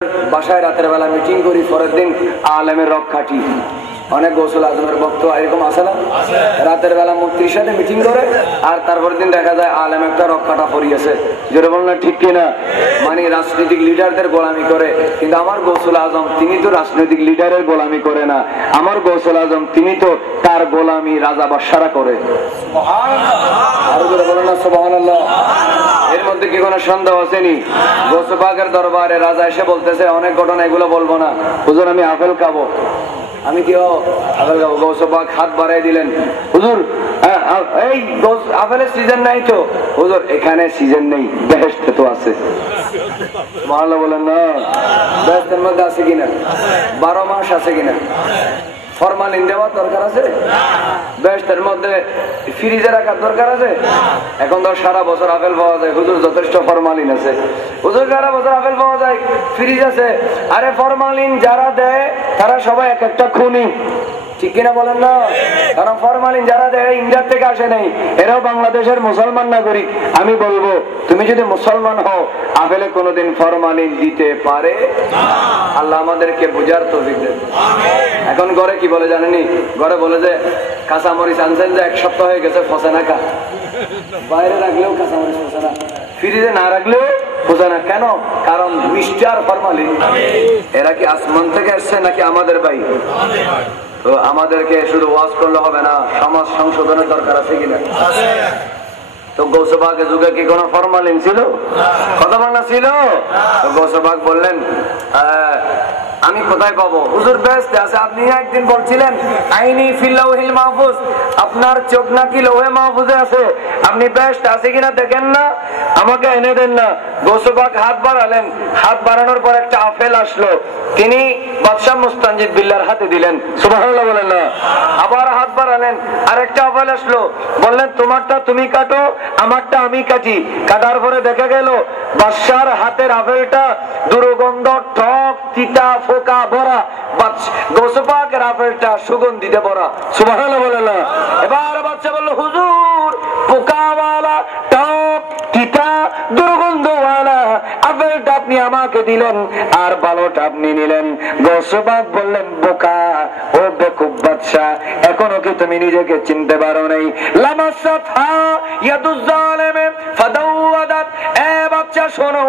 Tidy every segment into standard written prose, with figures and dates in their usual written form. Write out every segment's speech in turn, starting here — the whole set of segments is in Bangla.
বাসায় রাতের বেলা মিটিং করি, পরের দিন আলেমের রক কাটি। অনেক গোসল আজমের বক্ত এরকম আছে না, রাতের বেলা মন্ত্রীর সাথে মিটিং করে আর তারপরের দিন দেখা যায় আলেম একটা রক কাটা পড়িয়েছে। যেটা বল না ঠিক কিনা? মানে রাজনৈতিক লিডারদের গোলামি করে, কিন্তু আমার গৌসুল আজম তিনি তো রাজনৈতিক লিডারের গোলামি করে না, আমার গৌসুল আজম তিনি তো তার গোলামি রাজা বাদশারা করে। আরো করে বলেন না সুবহানাল্লাহ। এর মধ্যে কি কোনো সন্দেহ আসেনি? গৌসে পাকের দরবারে রাজা এসে বলতেছে অনেক ঘটনা, এগুলো বলবো না হুজুর, আমি আপেল খাবো। আমি কি আপেল খাবো? গৌসে পাক হাত বাড়াই দিলেন, হুজুর এই আপেলের সিজন নাই তো। হুজুর এখানে সিজন নেই, বেহেশতে তো আছে। সুবহানাল্লাহ বলেন না। বেহেশতের মধ্যে আছে কিনা? 12 মাস আছে কিনা? ফরমালিন দেওয়ার দরকার আছে? বেহেশতের মধ্যে ফ্রিজে রাখার দরকার আছে? এখন তো সারা বছর আপেল পাওয়া যায়। হুজুর যথেষ্ট ফরমালিন আছে। হুজুর সারা বছর আপেল পাওয়া যায়, ফ্রিজ আছে। আরে ফরমালিন যারা দেয় তারা সবাই এক একটা খুনি, ঠিক কিনা বলেন না? কারণ ফরমালিন যারা দেয় ইন্ডিয়ার থেকে আসে নাই, এরাও বাংলাদেশের মুসলমান নাগরিক। আমি বলবো তুমি যদি মুসলমান হও, আপেলে কোনোদিন ফরমালিন দিতে পারে? আল্লাহ আমাদেরকে বুঝার তৌফিক দেন। এখন ঘরে কি বলে জানেনি? ঘরে বলে যে কাঁচামরিচ আনছেন যে 1 সপ্তাহ হয়ে গেছে, ফসে না কা। বাইরে রাখলেও কাঁচামরিচ ফসে না, ফ্রিজে না রাখলেও ফসে না। কেন? কারণ মিস্টার ফরমালিন। এরা কি আসমান থেকে আসছে নাকি আমাদের ভাই? তো আমাদেরকে শুধু ওয়াজ করলে হবে না, সমাজ সংশোধনের দরকার আছে কিনা? তো গৌসে পাকের যুগে কি কোনো ফরমালিন ছিল? কথা বল না ছিল? তো গৌসে পাক বললেন আমি কোথায় পাবো? হুজুর বেহেশতে আছে। আপনি একদিন বলছিলেন আইনি ফিল লাওহিল মাহফুজ, আপনার চোখ নাকি লৌহে মাহফুজে আছে, আপনি বেহেশতে আছে কিনা দেখেন না, আমাকে এনে দেন না। গৌসে পাক হাত বাড়ালেন, হাত বাড়ানোর পর একটা আপেল আসলো, তিনি বাদশাহ মুস্তানজিদ বিল্লাহর হাতে দিলেন। সুবহানাল্লাহ বলেন না। আবার হাত বাড়ালেন, আরেকটা আপেল আসলো, বললেন তোমারটা তুমি কাটো, আমারটা আমি কাটি। কাটার পরে দেখা গেল বাদশার হাতের আপেলটা দুর্গন্ধ, টক, তিতা, ফোকা ভরা, গৌসে পাকের আপেলটা সুগন্ধিতে ভরা। সুবহানাল্লাহ বলেন না। এবার বাদশা বলল হুজুর পোকাওয়ালা, টক, তিতা, দুর্গন্ধওয়ালা আপেলটা আপনি আমাকে দিলেন আর ভালোটা আপনি নিলেন। গৌসে পাক বললেন বোকা, ও বেকুব বাদশা, এখনো কি তুমি নিজেকে চিনতে পারো নাই? লামাসাতহা ইয়াদুজ জালিম ফাদাওয়াদাত। এ বাদশা শোনো।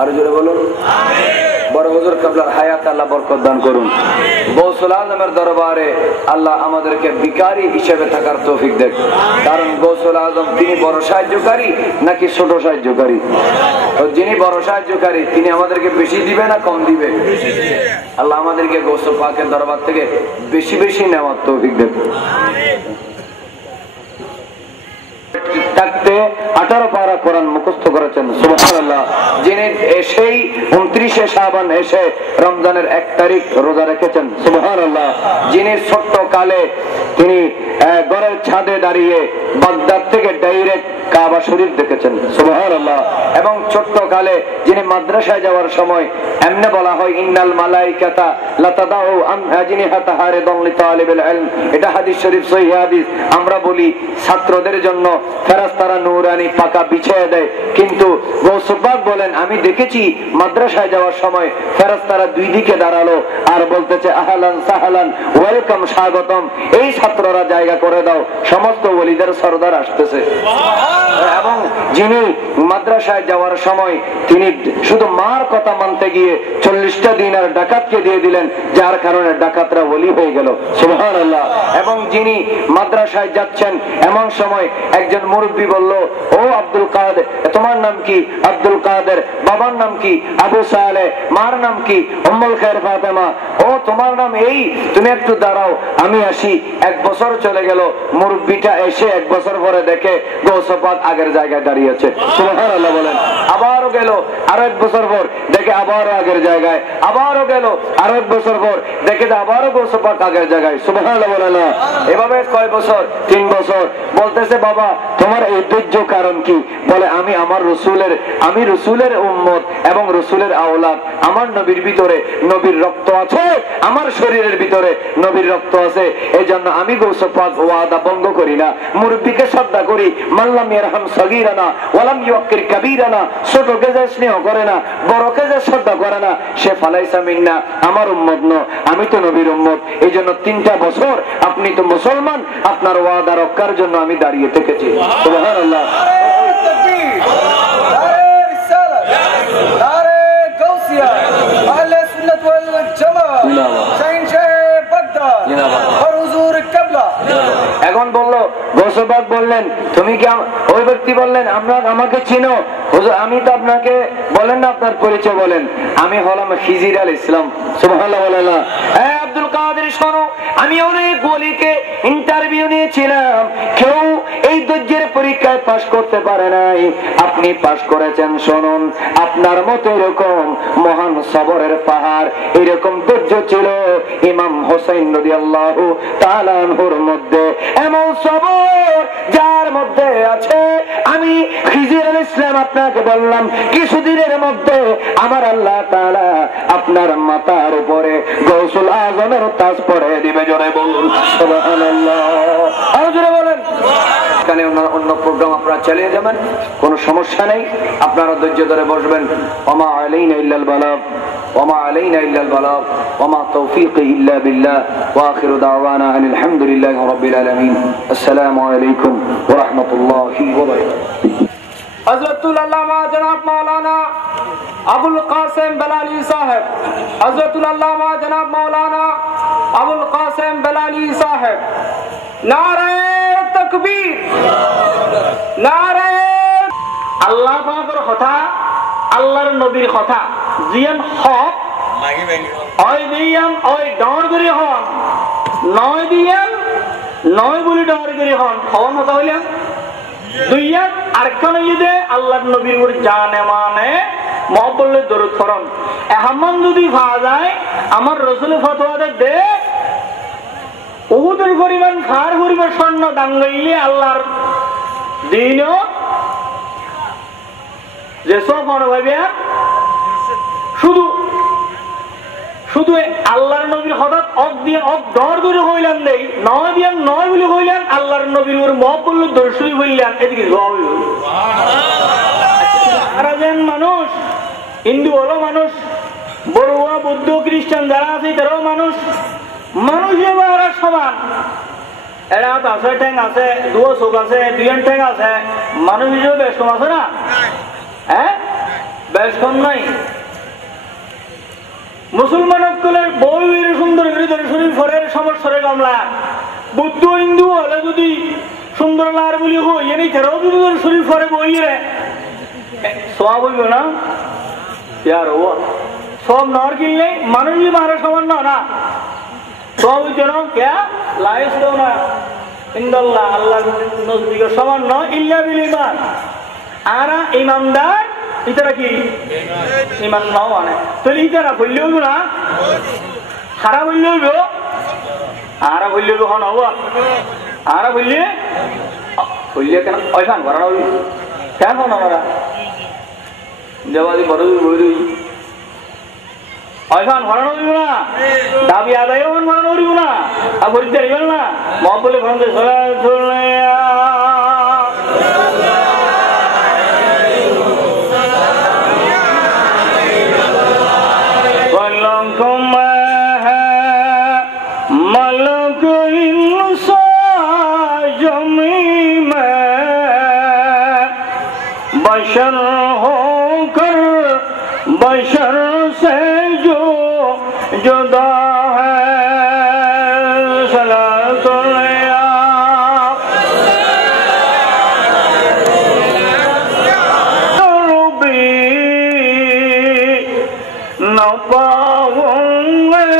আর জোরে বলুন আমিন। বড় হুজুর কিবলার হায়াত আল্লাহ বরকত দান করুন। গৌসুল আজমের দরবারে আল্লাহ আমাদেরকে ভিখারি হিসেবে থাকার তৌফিক দেন। কারণ গৌসুল আজম তিনি বড় সাহায্যকারী নাকি ছোট সাহায্যকারী? তো যিনি বড় সাহায্যকারী তিনি আমাদেরকে বেশি দিবে না কম দিবে? আল্লাহ আমাদেরকে গৌসুল পাকের দরবার থেকে বেশি বেশি নেওয়ার তৌফিক দেন। থাকতে 18 পারা কোরআন মুখস্থ করেছেন। সুবহানাল্লাহ। যিনি এসেই 29 শাবান এসে রমজানের 1 তারিখ রোজা রেখেছেন। সুবহানাল্লাহ। যিনি ছোট্ট কালে তিনি ঘরের ছাদে দাঁড়িয়ে বাগদাদ থেকে ডাইরেক্ট কাবা শরীফ দেখেছেন। সুবহানাল্লাহ। এবং ছোট্ট কালে যিনি মাদ্রাসায় যাওয়ার সময় এমনে বলা হয় ইন্নাল মালাইকাতা লাতাদাউ আন আজনিহাতাহা রিদান লিতালিবিল ইলম, এটা হাদিস শরীফ সহিহ হাদিস। আমরা বলি ছাত্রদের জন্য ফেরেশতারা নূরানি পাকা বিছিয়ে দেয়, কিন্তু গৌসে পাক বলেন আমি দেখেছি মাদ্রাসায় যাওয়ার সময় ফেরেশতারা 2 দিকে দাঁড়ালো আর বলতেছে আহলান সাহলান, ওয়েলকাম, স্বাগতম, এই ছাত্ররা জায়গা করে দাও, সমস্ত ওলিদের সরদার আসতেছে। এবং যিনি মাদ্রাসায় যাওয়ার সময় তিনি শুধু মার কথা মানতে গিয়ে 40টা দিনার ডাকাতকে দিয়ে দিলেন, যার কারণে ডাকাতরা ওলি হয়ে গেল। সুবহানাল্লাহ। এবং যিনি মাদ্রাসায় যাচ্ছেন এমন সময় একজন মুরব্বী বলল, ও আব্দুল কাদের, তোমার নাম কি? আব্দুল কাদের। বাবার নাম কি? আবু সালেহ। মার নাম কি? উম্মুল খায়র ফাতেমা। ও তোমার নাম এই, তুমি একটু দাঁড়াও আমি আসি। 1 বছর চলে গেল, মুরব্বীটা এসে 1 বছর পরে দেখে গৌসে পাক আগের জায়গায় দাঁড়িয়েছে। সুবহানাল্লাহ বলেন। আবারও গেল, আরো 1 বছর পর দেখে আবারও আগের জায়গায়, আবারও গেল, আরো 1 বছর পর দেখে আবারও গৌসে পাক আগের জায়গায়। সুবহানাল্লাহ বলেন না। এভাবে কয় বছর? 3 বছর। বলতেছে বাবা তোমার এই ধৈর্য কারণ কি? বলে আমি রসুলের উম্মত এবং রসুলের আওলাদ, আমার নবীর ভিতরে নবীর রক্ত আছে, আছে, আমার শরীরের ভিতরে নবীর রক্ত আছে, এই জন্য আমি গৌস পাক ওয়াদা ভঙ্গ করি না। মুরব্বীকে শ্রদ্ধা করি, মাল্লাম ইয়ারহাম সগীরানা ওয়ালাম ইউক্কির কাবীরানা, ছোটকে যে স্নেহ করে না, বড়কে যে শ্রদ্ধা করে না, সে ফালাইসা মিন্না, আমার উম্মত ন, আমি তো নবীর উম্মত। এই জন্য 3টা বছর আপনি তো মুসলমান, আপনার ওয়াদা রক্ষার জন্য আমি দাঁড়িয়ে থেকেছি। সুবহানাল্লাহ। এখন বললো গোসবাদ বললেন তুমি কি, ওই ব্যক্তি বললেন আমরা আমাকে চিনো হুজুর? আমি তো আপনাকে বলেন না, আপনার পরিচয় বলেন। আমি হলাম খিজির আল ইসলাম। সুবহানাল্লাহ বলেন না? হ্যাঁ আব্দুল কাদের শোনো, আমি অনেক ওলিকে ইন্টারভিউ নিয়েছিলাম, কেউ এই ধৈর্যের পরীক্ষায় পাশ করতে পারে নাই, আপনি পাশ করেছেন। শুনুন, আপনার মতো এরকম মহান সবরের পাহাড়, এরকম ধৈর্য ছিল ইমাম হোসেন রাদিয়াল্লাহু তাআলা আনহুর মধ্যে। এমন সবর যার মধ্যে আছে, আমি খিজির আল ইসলাম আপনাকে বললাম, কিছুদিনের মধ্যে আমার আল্লাহ তাআলা আপনার মাথার উপরে গৌসুল আজমের তাজ পড়ে দিবে। জোরে বলুন সুবহানাল্লাহ। আর জোরে বলেন। এখানে অন্য প্রোগ্রাম আপনারা চালিয়ে যাবেন, কোনো সমস্যা নেই, আপনারা ধৈর্য ধরে বসবেন। ওমা আলাইনা ইল্লাল বালাগ ওমা আলাইনা ইল্লাল বালাগ ওমা তাওফীকি ইল্লা বিল্লাহ ওয়া আখিরু দাওয়ানা আনিল হামদুলিল্লাহি রাব্বিল আলামিন। আসসালামু আলাইকুম ওয়া রাহমাতুল্লাহি ওয়া বারাকাতুহু। हजरतुल अल्लामा जनाब मौलाना अबुल कासिम बलाली साहब, हजरतुल अल्लामा जनाब मौलाना अबुल कासिम बलाली साहब। नारे तकबीर, नारे। আল্লাহ পাকের কথা, আল্লাহর নবীর কথা জিয়ান হক হয় দিয়ান ওই ডর করি হন, নয় দিয়ান নয় বলি ডর করি হন, হওয়ার মতো হইলাম দুইয়ান। আরেকখানে ঈদে আল্লাহর নবীর উপর জানে মানে মহব্বলে দরুদ ফরন এমন যদি পাওয়া যায়, আমার রাসূলের ফতোয়াতে দে উহুদের পরিমাণ ফার পরিমাণ স্বর্ণ দান লইলে আল্লাহর দিনও যেসব মনে ভাবে শুধু শুধু আল্লাহর নবীর হঠাৎ অক দিয়ে অক দর ধরে হইলেন নেই, নয় দিয়ে নয় বলে হইলেন, আল্লাহর নবীর ওর মহব্বুল দর্শনী হইলেন। এদিকে মানুষ, হিন্দু হলো মানুষ, বড়ুয়া বৌদ্ধ খ্রিস্টান যারা আছে তারাও মানুষ, মানুষ এরা সমান। এরা তো আছে, ঠ্যাং আছে, দুয়ো চোখ আছে, দুইয়ান ঠ্যাং আছে, মানুষ হিসেবে বেশ কম আছে না? হ্যাঁ, বেশ কম নাই। মুসলমান সকলের বই সুন্দর শরীর ফরের সমস্যারে গামলা, বুদ্ধ হিন্দু হলে যদি সুন্দর লার বলি হই এনে তেরাও যদি শরীর ফরে বই রে সব হইব না ইয়ার ও সব নর কিনলে মানুষই মারা সমান না, সব হইতে না কে লাইস দেও না ইন্দাল্লাহ আল্লাহ নজদিকে সমান নয় ইল্লা বিল ঈমান। আরা ইমানদার ইতারা কি ইমান নাও আনে, তাহলে ইতারা বললে হইব না, হারা বললে হইব, আরা বললে হইব হন হব, আরা বললে বললে কেন ওইখান ভরা হইব কেন হন আমরা দেবাদি বড় বই ওইখান ভরানো হইব না, দাবি আদায় ভরানো হইব না, আর পরীক্ষা হইব না মহ বলে ভরাতে চলে बशर होकर बशर से जो जुदा है सलातुल्लाह रूबी न पाऊंगे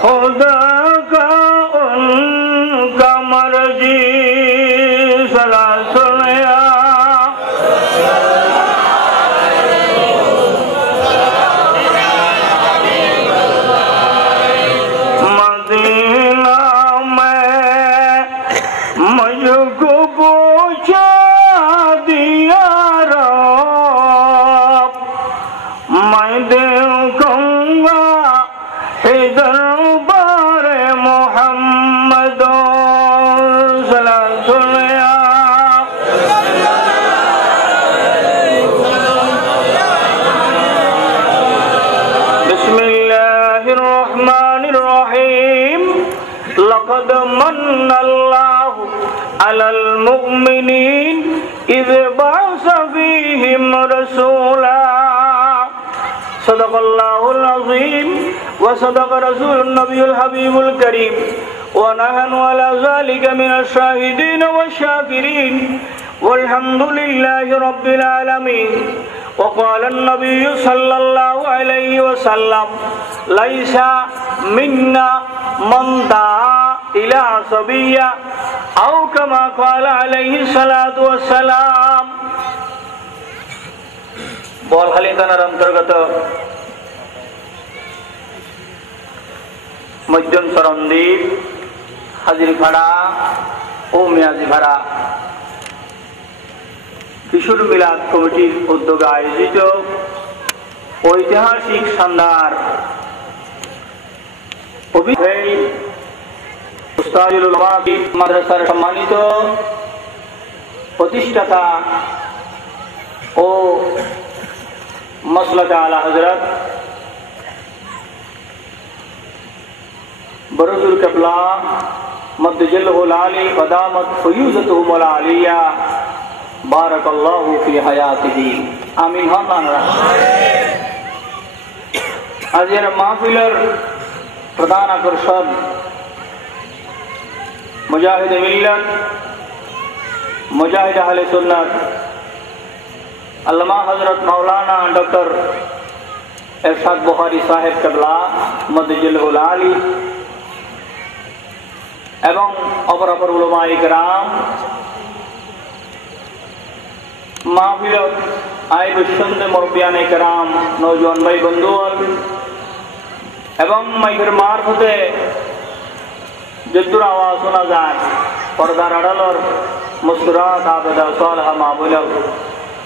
खुदा का उनका मर्जी सलातुल्लाह لقد من الله على المؤمنين إذ بعث فيهم رسولا صدق الله العظيم وصدق رسول النبي الحبيب الكريم ونحن على ذلك من الشاهدين والشاكرين والحمد لله رب العالمين وقال النبي صلى الله عليه وسلم ليس منا من دعا إلى عصبية أو كما قال عليه الصلاة والسلام বলহালি থানার অন্তর্গত মধ্যম চরণদ্বীপ হাজিরপাড়া ও মিয়াজিপাড়া কিশোর মিলাদ কমিটির উদ্যোগে আয়োজিত ঐতিহাসিক সন্ধ্যার মাদ্রাসার সম্মানিত প্রতিষ্ঠাতা ও মসলক আলা হযরত বরজুল কিবলা মদ্দুল আলী ওয়াদামত ফুয়ুজতুহুল আলিয়া বারাকাল্লাহু ফি হায়াতিহি আমিন আজকের মাহফিলের প্রধান আকর্ষণ মুজাহিদ মিল্লাত মুজাহিদ আহলে সুন্নাত আল্লামা হযরত মাওলানা ডক্টর এরশাদ বুখারী সাহেব কিবলা মদ্দুল আলী এবং অপর অপর উলামায়ে কেরাম মাহফিলত আয় বসন্তে মুরব্বিয়ানে কেরাম নওজোয়ান ভাই বন্ধুগণ এবং মাইকের মারফতে যদ্দুর আওয়াজ শোনা যায় পর্দার আড়ালর মুসকুরাত আবেদা সালহা মাহবুলা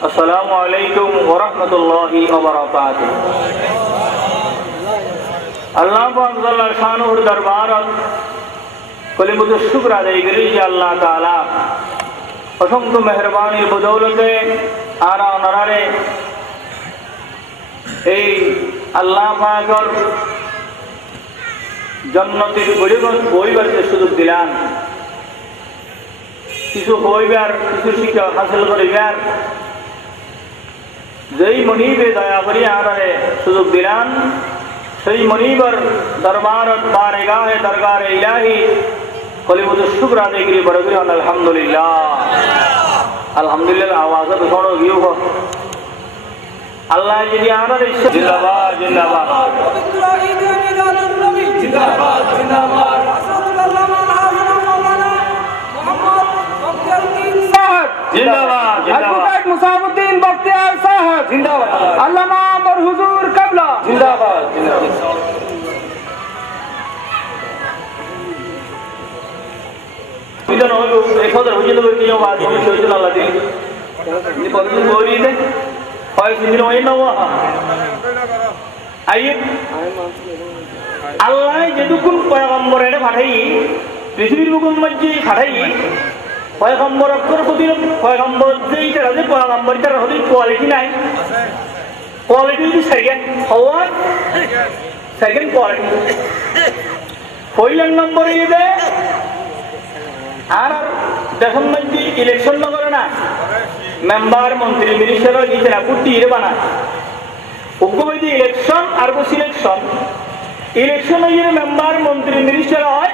আসসালামু আলাইকুম ওয়া রাহমাতুল্লাহি ওয়া বারাকাতুহু আল্লাহ পাক জাল্লা শানুর দরবারত কলিমত শুকর আদায় করি যে আল্লাহ তাআলা অসংখ্য মেহরবানির বদৌলতে আর ওনারে এই আল্লাহ পাকের জান্নাতের বইবার যে সুযোগ দিলেন কিছু হইবার কিছু শিক্ষা হাসিল করিবার যেই মনিবে দয়া করি আনারে সুযোগ দিলেন সেই মনিবর দরবারত বারগাহে দরগারে ইলাহি কলিমত শুকর আদায় করি বড় করি আলহামদুলিল্লাহ আলহামদুলিল্লাহ আওয়াজ তো শোনো গিয়ে আল্লাহ যদি আমাদের জিন্দাবাদ জিন্দাবাদ পবিত্র ঈদ মিলাদুন নবী জিন্দাবাদ জিন্দাবাদ রাসূলুল্লাহ মাওলানা মুহাম্মদ বখতিয়ারউদ্দিন সাহেব জিন্দাবাদ অ্যাডভোকেট মুসাবউদ্দিন বখতিয়ার সাহেব জিন্দাবাদ আল্লামা আমর হুজুর কিবলা জিন্দাবাদ জিন্দাবাদ বিধান হলো এই কথা হইছিল কি আওয়াজ হইছিল আল্লাহ দিন ni পবিত্র বলি দে আল্লাহ যেটুকুন পয়গম্বর এটা পাঠাই পৃথিবীর বুকুর মধ্যে পাঠাই পয়গম্বর অক্ষর প্রতি পয়গম্বর যেইটা আছে পয়গম্বর তার হতে কোয়ালিটি নাই কোয়ালিটি যদি সেকেন্ড হওয়ার সেকেন্ড কোয়ালিটি পয়লার নম্বরে দে আর দেশের মধ্যে ইলেকশন না করে না মেম্বার মন্ত্রী মিনিস্টার গিয়েছে পুটি বানা উগ্রবাদী ইলেকশন আর সিলেকশন ইলেকশন হয়ে মেম্বার মন্ত্রী মিনিস্টার হয়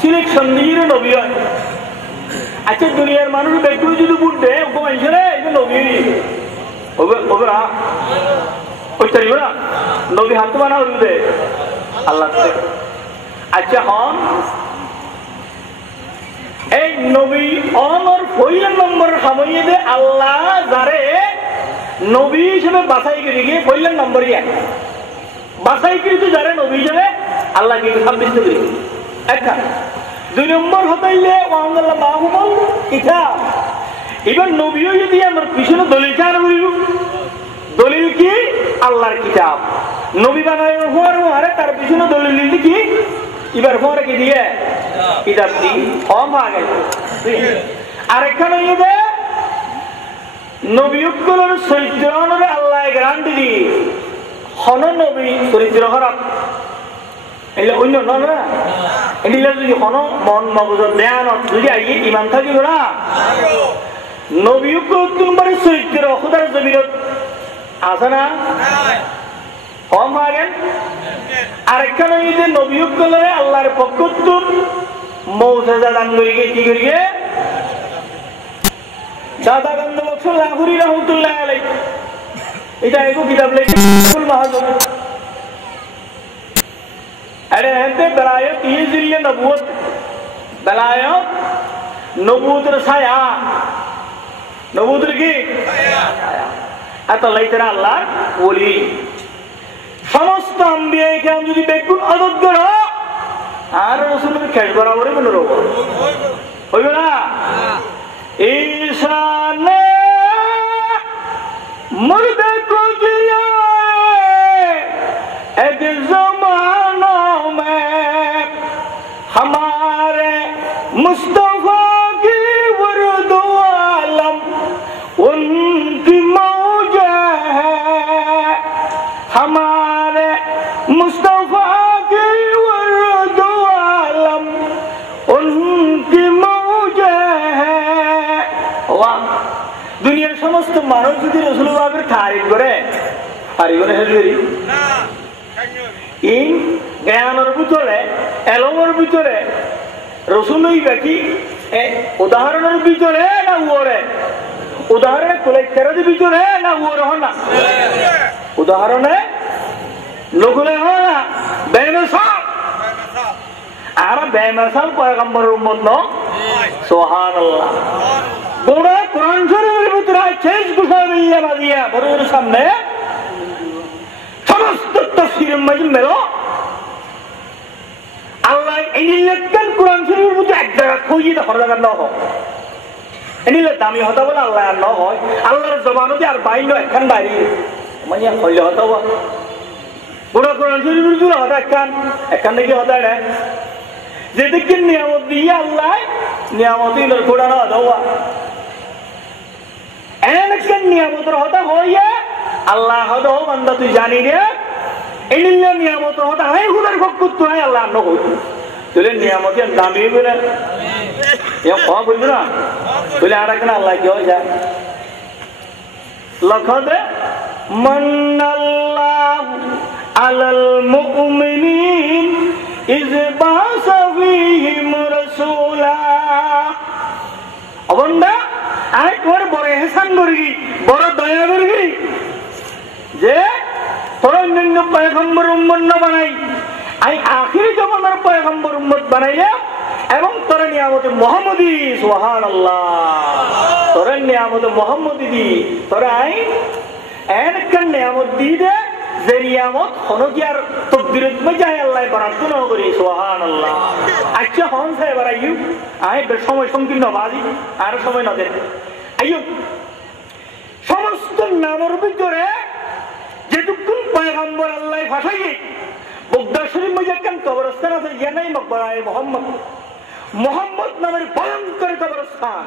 সিলেকশন দিয়ে নবী হয় আচ্ছা দুনিয়ার মানুষ ব্যক্তি যদি ভোট দেয় উগ্র মানুষের নবী ওরা ওই তারিখ না নবী হাত বানা হইবে আল্লাহ আচ্ছা হন এই নবী অমর পয়লা নম্বর সময়ে দে আল্লাহ যারে নবী হিসেবে বাছাই করে গিয়ে পয়লা নম্বরই বাছাই কিন্তু যারে নবী হিসেবে আল্লাহ কিন্তু সাব্যস্ত করি একটা দুই নম্বর হতাইলে ওয়াঙ্গাল্লাহ বাহুবল কিতাব এবার নবীও যদি আমার পিছনে দলিল চান করিব দলিল কি আল্লাহর কিতাব নবী বানায় হওয়ার তার পিছনে দলিল কি এবার পরে কি দিয়ে কিতাব দি কম আগে আর এখানে নবীগুলোর চরিত্র আল্লাহ গ্যারান্টি দি হন নবী চরিত্র খারাপ এলে অন্য না এদিলে যদি কোনো মন মগজত ধ্যানত যদি আই ইমান থাকিব না নবীক তোমার চরিত্র খোদার জমিনত আছে না কম আগেন আরেকটা নবী যে নবীক গলে আল্লাহর পক্ষতুন মৌজাজা দান করিগে কি করিগে দাদা গন্ধ বছর লাহুরি রহমতুল্লাহ আলাই এটা একো কিতাব লেখা মহাজন अरे रहते बलायत ये जिले नबूत बलायत नबूत रसाया नबूत की अतः तेरा अल्लाह बोली समस्त अंबिया के हम जो बेकुल अदब करो आर रसूल में कैश बराबर ही बन रहो हो गया ना ईसा ने मुर्दे को जिया एक ज़मानों में हमारे मुस्तफा की वरद आलम उनकी मौज है हमारे मुस्तफा की वरद आलम उनकी मौज है वाह दुनिया समस्त मानव যদি রাসূলুল্লাহর তারিফ করে হেলবেরি ইন জ্ঞানের ভিতরে এলমের ভিতরে রসুলই বাকি উদাহরণের ভিতরে না ওরে উদাহরণে কোলেক্টরের ভিতরে না ওরে হন না উদাহরণে লোকলে হয় না বেমেসাল আর বেমেসাল পয়গম্বরের উম্মত ন সুবহানাল্লাহ গোড়া কোরআন শরীফের ভিতরে শেষ গুছাইয়া বাজিয়া বড়র সামনে সমস্ত তাফসীরের মাঝে মেলো আল্লাহ ইনিলেকাল কোরআন শরীফের মধ্যে এক জায়গা খুঁজে ধরা লাগা না হয় ইনিলে দামি হতা বলে আল্লাহ আর না হয় আল্লাহর জবানতে আর বাইন একখান বাইরে মানে হইলে হতা বা পুরো কোরআন শরীফের জুড়ে হতা একখান নাকি হতা না যেদিকে নিয়ামত দিয়ে আল্লাহ নিয়ামতই কোরআন হতা হওয়া এনেকেন নিয়ামতের হতা হইয়া আল্লাহ হদো বান্দা তুই জানি রে এনিলে নিয়ামত হতা হয় খুদার ফকত তুই আল্লাহ ন হই তুলে নিয়ামতের দামি বলে এ কো বলবি না তুলে আর কেন আল্লাহ কি হয় যায় লখদে মান্নাল্লাহু আলাল মুমিনিন ইয বাসা ফীহিম রাসূলা অবন্দা আই তোর বড় ihsan করবি বড় দয়া করবি যে তোর অন্যান্য পয়গম্বর উম্মত না বানাই আই আখিরি জামানার পয়গম্বর উম্মত বানাইয়া এবং তোর নিয়ামতে মুহাম্মদী সুবহানাল্লাহ তোর নিয়ামতে মুহাম্মদী দি তোর আই এনেকান নিয়ামত দি দে যে নিয়ামত হনকিয়ার তকদিরত মে যায় আল্লাহ বানাতো না করি সুবহানাল্লাহ আচ্ছা হন সাহেব বারাইউ আই সময় সংকীর্ণ বাজি আর সময় না দে আইয়ো সমস্ত নামের ভিতরে যেটুকুন পয়গম্বর আল্লাহ ভাষাইয়ে বগদা শরীফ মধ্যে কেন কবরস্থান আছে জানাই মকবরায়ে মুহাম্মদ মুহাম্মদ নামের ভয়ঙ্কর কবরস্থান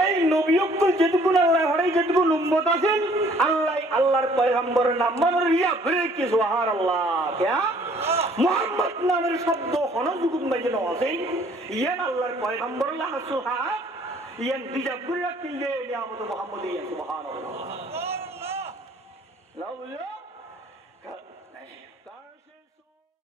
এই নবীকুল যেটুকুন আল্লাহ হড়াই যেটুকুন উম্মত আছেন আল্লাহ আল্লাহর পয়গম্বরের নাম মানর রিয়া ফিরে কি সুবহানাল্লাহ क्या মুহাম্মদ নামের শব্দ হনজুকুন মাঝে ন আছে ইয়ান আল্লাহর পয়গম্বর আল্লাহ সুহা ইয়ান বিজাপুরিয়া কিলে নিয়ামত মুহাম্মদিয়া সুবহানাল্লাহ لا